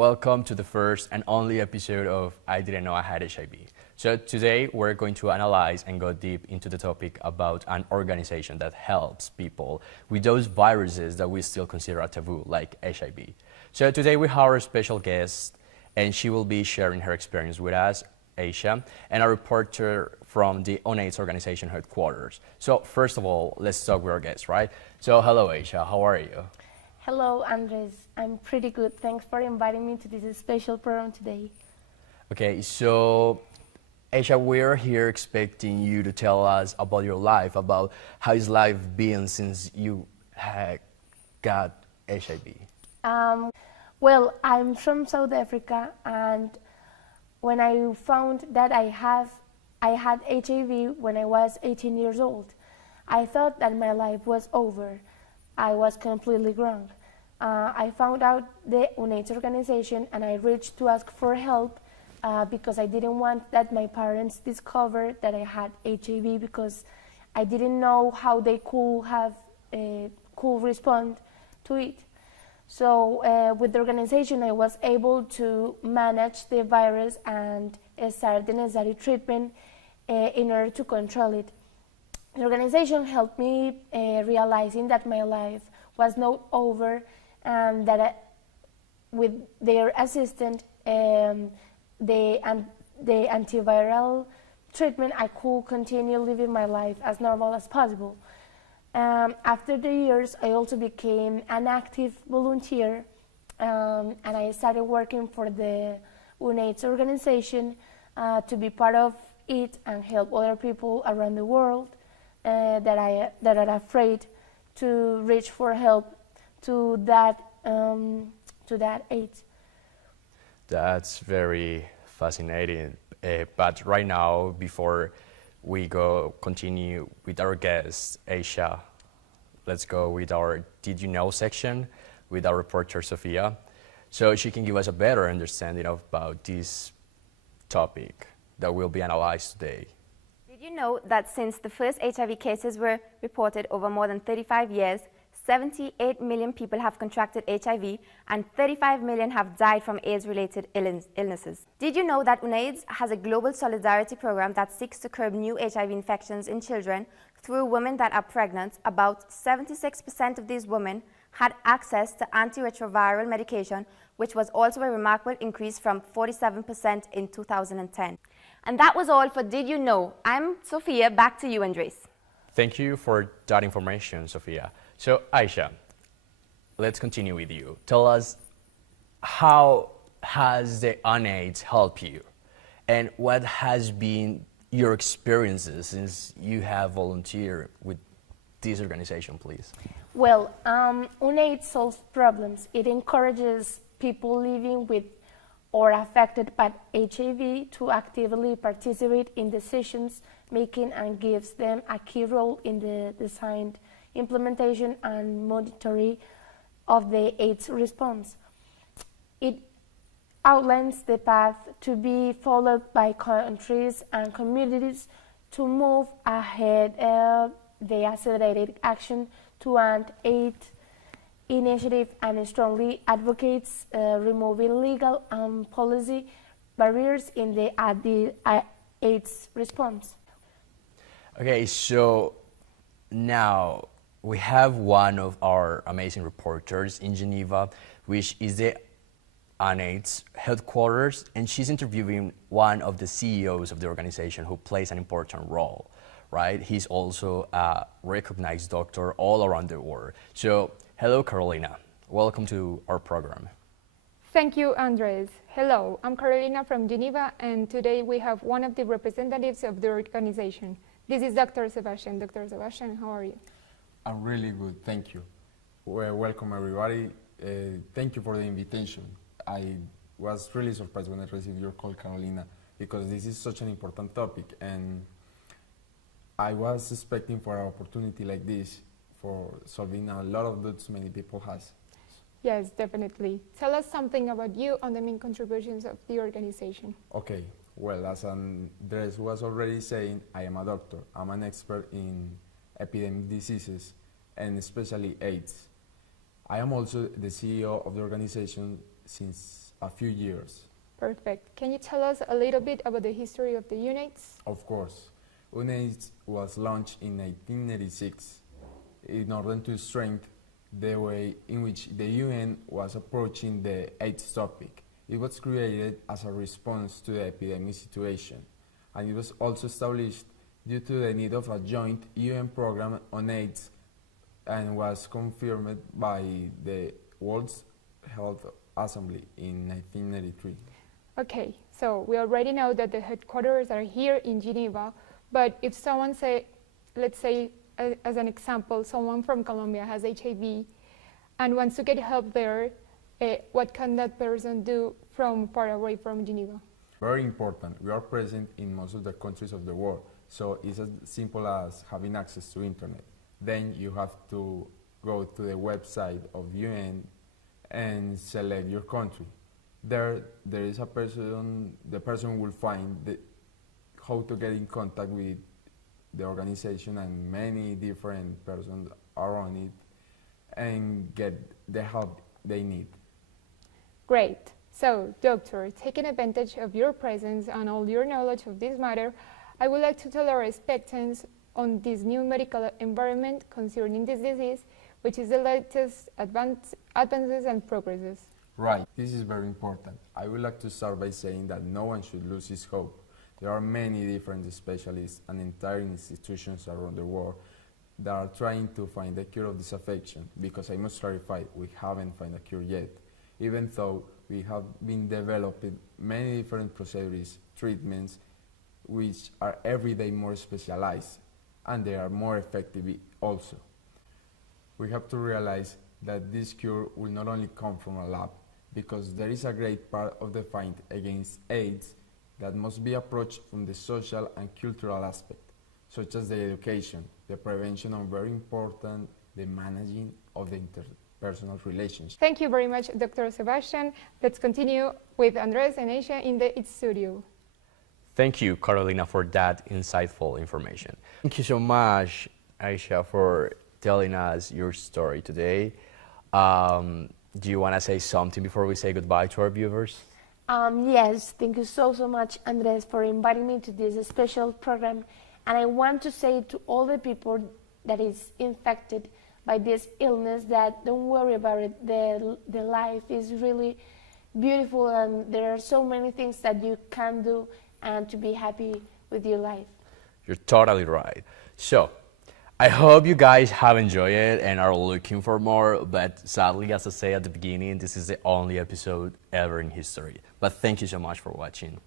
Welcome to the first and only episode of I Didn't Know I Had HIV. So today we're going to analyze and go deep into the topic about an organization that helps people with those viruses that we still consider a taboo, like HIV. So today we have our special guest, and she will be sharing her experience with us, Aisha, and a reporter from the UNAIDS organization headquarters. So first of all, let's talk with our guest, right? So hello, Aisha, how are you? Hello, Andres. I'm pretty good. Thanks for inviting me to this special program today. Okay, so Aisha, we're here expecting you to tell us about your life, about how is life been since you had got HIV. Well, I'm from South Africa, and when I found that I had HIV when I was 18 years old, I thought that my life was over. I was completely wrong. I found out the UNAIDS organization, and I reached to ask for help because I didn't want that my parents discovered that I had HIV, because I didn't know how they could respond to it. So with the organization, I was able to manage the virus and start the necessary treatment in order to control it. The organization helped me realizing that my life was not over, and that with their assistance, the antiviral treatment, I could continue living my life as normal as possible. After the years, I also became an active volunteer, and I started working for the UNAIDS organization to be part of it and help other people around the world that are afraid to reach for help to that AIDS. That's very fascinating. But right now, before we continue with our guest, Aisha, let's go with our Did You Know section with our reporter, Sofia, so she can give us a better understanding about this topic that will be analyzed today. Did you know that since the first HIV cases were reported over more than 35 years, 78 million people have contracted HIV and 35 million have died from AIDS-related illnesses? Did you know that UNAIDS has a global solidarity program that seeks to curb new HIV infections in children through women that are pregnant? About 76% of these women had access to antiretroviral medication, which was also a remarkable increase from 47% in 2010. And that was all for Did You Know? I'm Sophia, back to you, Andres. Thank you for that information, Sophia. So, Aisha, let's continue with you. Tell us, how has the UNAIDS helped you? And what has been your experiences since you have volunteered with this organization, please? Well, UNAIDS solves problems. It encourages people living with or affected by HIV to actively participate in decisions making, and gives them a key role in the design, implementation, and monitoring of the AIDS response. It outlines the path to be followed by countries and communities to move ahead the accelerated action to an AIDS initiative, and strongly advocates removing legal and policy barriers in the AIDS response. Okay, so now we have one of our amazing reporters in Geneva, which is the UNAIDS headquarters, and she's interviewing one of the CEOs of the organization who plays an important role, right? He's also a recognized doctor all around the world. So, hello, Carolina. Welcome to our program. Thank you, Andres. Hello, I'm Carolina from Geneva, and today we have one of the representatives of the organization. This is Dr. Sebastian. Dr. Sebastian, how are you? I'm really good, thank you. Well, welcome everybody. Thank you for the invitation. I was really surprised when I received your call, Carolina, because this is such an important topic, and I was expecting for an opportunity like this for solving a lot of doubts many people has. Yes, definitely. Tell us something about you and the main contributions of the organization. Okay, well, as Andres was already saying, I am a doctor. I'm an expert in epidemic diseases, and especially AIDS. I am also the CEO of the organization since a few years. Perfect. Can you tell us a little bit about the history of the UNAIDS? Of course, UNAIDS was launched in 1986 in order to strengthen the way in which the UN was approaching the AIDS topic. It was created as a response to the epidemic situation, and it was also established due to the need of a joint UN program on AIDS, and was confirmed by the World Health Assembly in 1993. Okay, so we already know that the headquarters are here in Geneva, but if someone let's say as an example, someone from Colombia has HIV and wants to get help there, what can that person do from far away from Geneva? Very important. We are present in most of the countries of the world, so it's as simple as having access to internet. Then you have to go to the website of UN and select your country. There is a person, the person will find how to get in contact with the organization, and many different persons are on it, and get the help they need. Great. So, doctor, taking advantage of your presence and all your knowledge of this matter, I would like to tell our expectants on this new medical environment concerning this disease, which is the latest advances and progresses. Right, this is very important. I would like to start by saying that no one should lose his hope. There are many different specialists and entire institutions around the world that are trying to find a cure of this affection, because I must clarify, we haven't found a cure yet, even though we have been developing many different procedures, treatments, which are every day more specialized, and they are more effective also. We have to realize that this cure will not only come from a lab, because there is a great part of the fight against AIDS that must be approached from the social and cultural aspect, such as the education, the prevention of very important, the managing of the interpersonal relationships. Thank you very much, Dr. Sebastian. Let's continue with Andres and Aisha in the studio. Thank you, Carolina, for that insightful information. Thank you so much, Aisha, for telling us your story today. Do you want to say something before we say goodbye to our viewers? Yes, thank you so much, Andres, for inviting me to this special program. And I want to say to all the people that is infected by this illness that don't worry about it. The life is really beautiful, and there are so many things that you can do and to be happy with your life. You're totally right. So, I hope you guys have enjoyed it and are looking for more, but sadly, as I said at the beginning, this is the only episode ever in history. But thank you so much for watching.